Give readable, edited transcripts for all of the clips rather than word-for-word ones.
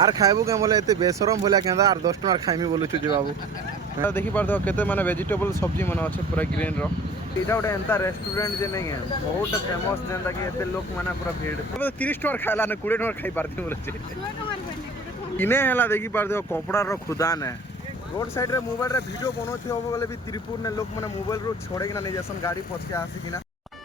আর খাইবু কেন বলে এতে বেসরম বলে কেন আর 10 টাকার খাইমি বলুଛୁ যে বাবু দেখি পারতো কেতে মানে ভেজিটেবল সবজি মানে আছে পুরা গ্রিন র এটা ওটা এন্তা রেস্টুরেंट যে নেই বহুত ফেমস যেটা কি এতে লোক মানে পুরা ভিড় 30 টাকার খাইলা না 20 টাকার খাই পারতি বলছে ইনে হেলা দেখি পারতো কপড়ার খুদা না रोड साइड रे मोबाइल रे वीडियो बनोथि होबो बोले भी त्रिपुर ने लोग माने मोबाइल रो छोड़े कि ना नहीं जसन गाड़ी पछ के आसी कि ना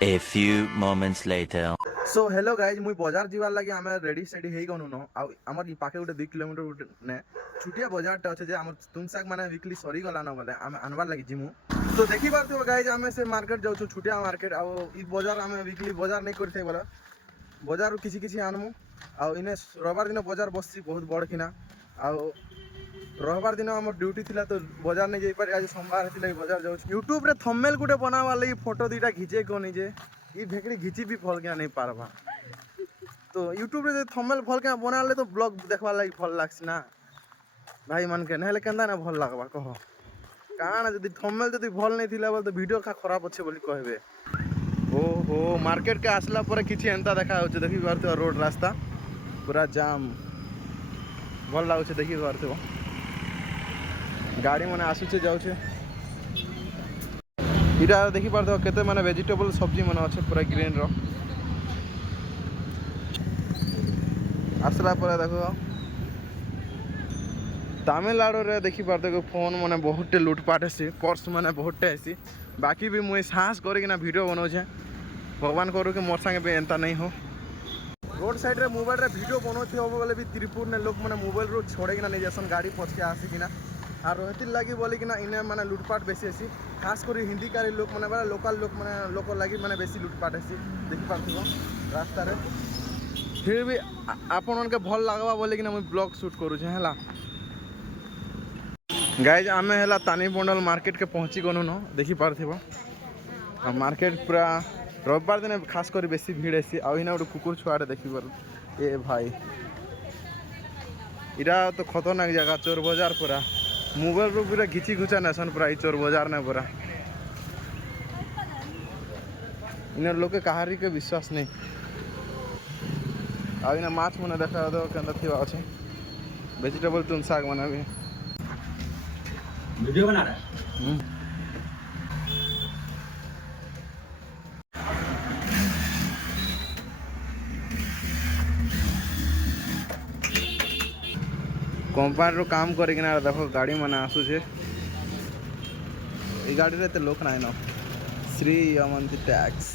A few moments later. So hello guys मुई बाजार जीवार लागि आमे रेडी सेडी हेई गनु न आ हमर ई पाखे उटे 2 किलोमीटर ने छुटिया बाजार टा अछि जे हमर तुमसाक माने वीकली सरी गला न बोले आमे अनवार लागि जिमु तो देखि बार तो गाइज आमे से मार्केट जाउ छु छुटिया मार्केट आ ई बाजार आमे वीकली बाजार नहीं करथे बोला बाजार किछि किछि आनमु आ इने रविवार दिन बाजार बसछि बहुत बड़ किना आ रविवार दिन आम ड्यूटी थिला तो बाजार नहीं जाई पारे आज सोमवार हेतिला बाजार जाउ यूट्यूब रे थंबनेल गुटे बनावा लागि फोटो दुटा घिचे को नहीं जे ई भेकड़ी घिची भी फल के नहीं पारबा तो यूट्यूब रे थंबनेल फल के बना ले तो ब्लॉग देखवा लागि फल लागस ना भाई मन के नहले केंदा ना भल लागबा कहो काना जदी थंबनेल जदी भल नहीं थिला बोल तो वीडियो का खराब अछि बोली कहबे ओहो मार्केट के आसला पर किछि एंता देखा होछ देखि बार रोड रास्ता पूरा जाम भल लागछ देखि बार गाड़ी मैंने आसुचे जाऊे इटा देखी पार केते माने वेजिटेबल सब्जी मैंने अच्छे पूरा ग्रीन रो आसला पर देखो तमिलनाडु रे देखी पार देखो फोन मैंने बहुत लुटपाट है पर्स मैंने बहुत है बाकी भी मुझे साहस करके वीडियो बनाऊे भगवान करू कि मोर संगे भी एंता नहीं हो रोड साइड रे मोबाइल रे वीडियो बनोथि होबो बोले भी त्रिपुर ने लोग माने मोबाइल रो छोड़े कि ना नहीं जसन गाड़ी पछ के आसी कि ना और रोहित लगी बोली कि ना इन्हें माने लुटपाट बेसी है खास कर हिंदी कारी लोग मैंने बड़ा लोकल लोग मैंने लोक लगी मैंने बेसी लुटपाट है देखी पार्थिव रास्ता रे फिर भी आपन के भल लगवा बोले कि ना मुझे ब्लॉग शूट करूँ है गाइज आमे है तानी बंडल मार्केट के पहुँची गनु न देखी पार्थिव मार्केट पूरा रविवार दिन खास कर बेसी भीड़ है आना गोटे कुकुर छुआटे देखी पार ए भाई इरा तो खतरनाक जगह चोर बाजार पूरा मोबाइल रू पूरा घिची घुचा नेसन पूरा चोर बाजार ने पूरा इन लोग कहारी के विश्वास नहीं आ माछ मैंने देखा दो के अच्छे वेजिटेबल तुम साग मैंने भी वीडियो बना रहा है कंपानी रो काम करकिना देखो गाड़ी मैंने आसूचे ये गाड़ी रे तो लोक नाइन श्री अमंती टैक्स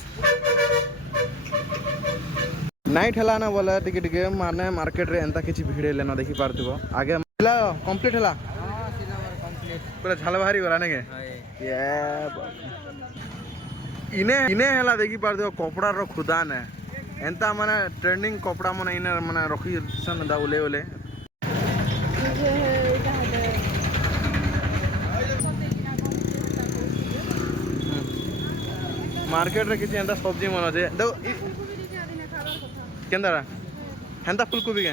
नाइट हला ना बोला टिके टिके माने मार्केट रे एंता किछि भीड़ लेना देखि पारथिबो आगे हला कंप्लीट हला हां सिलेबर कंप्लीट पूरा झाल बाहरी गला ने के ये इने हला देखि पारथिबो कपड़ा रो खुदा ने एंता माने ट्रेंडिंग कपड़ा माने इने माने रखी सन दाउले ओले मार्केट रे किसी एंता सब्जी मन আছে देखो केंदारा हेंता फुलकोबी के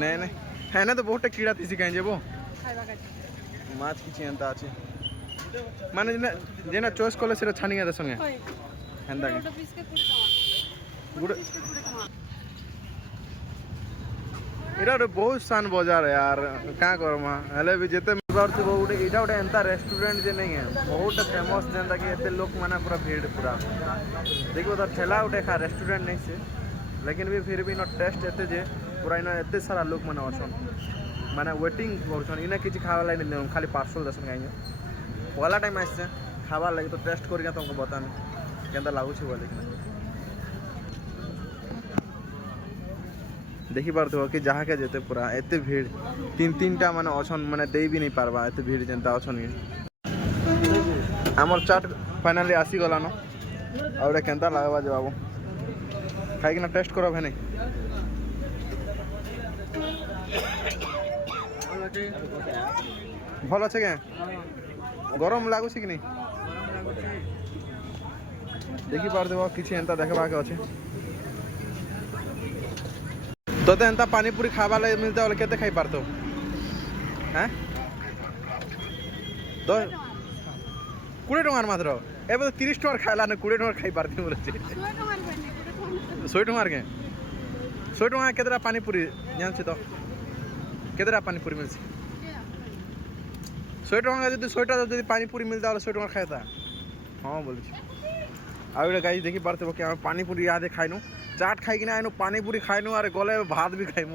नहीं नहीं है ना तो बहुत कीड़ा थी कहीं जेबो माछ किसी एंता আছে माने जेना चॉइस करले सेरा छानिया दे संगे हेंता के गुड इरा बहुत सान बाजार है यार क्या करमा हेले भी जेते बार से गोटे इटा गोटे एंता रेस्टोरेंट जे नहीं है बहुत फेमस जेंता कि एते लोग माने पूरा भीड़ पूरा देखो तो ठेला गोटे खा रेस्टोरेंट नहीं से लेकिन भी फिर भी न टेस्ट एते जे पूरा इन एते सारा लोग माने अछन माने वेटिंग करछन इने किछि खावा लाइन नहीं खाली पार्सल दसन गाइयो पहला टाइम आसे खावा लागि तो टेस्ट करके तुमको बताने केंता लागु छी बोले देखी पार्थो कि जहाँ के जेते पूरा एते भीड़ तीन टा माने अछन माने दे भी नहीं पारबा एते भीड़ जेंता अछन हमर चाट फाइनली आसी गला न और केंता लागबा जे बाबू खाइ कि ना टेस्ट करब है नहीं भल अच्छे के गरम लागु छी कि नहीं देखी पार्थो किछि एंता देखबा के अछि तो एंता पानी पूरी खावा लगे मिलता है केते खाई पारतो हैं तो 20 टंगार मात्र एबे तो 30 टंगार खाइला न 20 टंगार खाई पारती बोले 100 टंगार के 100 ଟଙ୍କା କେତେଟା ପାନିପୁରି ଜାଣିଛି ତ କେତେଟା ପାନିପୁରି ମିଳୁଛି 100 ଟଙ୍କା ଯଦି 100ଟା ଯଦି ପାନିପୁରି ମିଳତା ବୋଲେ 100 ଟଙ୍କା ଖାଇତା ହଁ ବୋଲୁଛି ଆଉ ଗୋଟେ ଗାଈ ଦେଖି ପାରୁଥିବ କି ଆମେ ପାନିପୁରି ଇହାଦେ ଖାଇନୁ ଚାଟ୍ ଖାଇକିନା ଆଇନୁ ପାନିପୁରି ଖାଇନୁ ଆରେ ଗଲେ ଭାତ ବି ଖାଇମୁ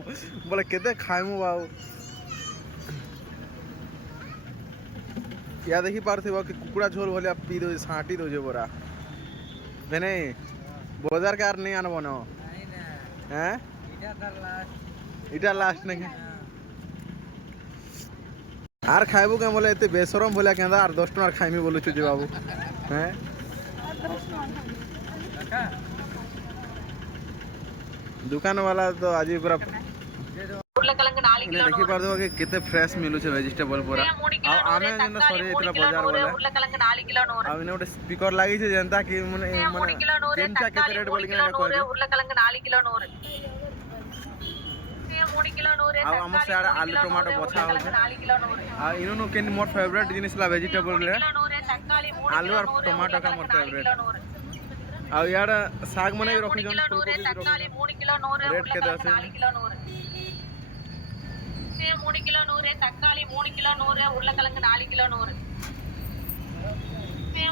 ବୋଲେ କେତେ ଖାଇମୁ ଆଉ या देखी पार्थिव कि कुकुड़ा झोल भलिया पी दो साटी दो बरा मैंने बाजार कार नहीं आनब न हैं इटा लास्ट नहीं आर खाइबू के बोले एते बेसरम बोले केंदा आर 10 टका खाइमी बोलु छु जे बाबू हैं दुकान वाला तो आज पूरा देखी पार्थिव कि केते फ्रेश मिलु छे वेजिटेबल पूरा आ आमे जेन सरी इतला बाजार वाला आ इने ओटे स्पीकर लागी छे जनता कि माने जेनचा केते रेट बोल के ना कोइ उर्लकलंक 4 किलो 100 आ हम से आलू टमाटो बछा हो छे आ इनो के मोर फेवरेट जिनिस ला वेजिटेबल रे आलू और टमाटो का मोर फेवरेट आ यार साग मने रखि जन फूलकोबी रेट के दस 3 किलो 100 தக்காளி 3 கிலோ 100 உருளைக்கிழங்கு 4 கிலோ 100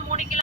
3 கிலோ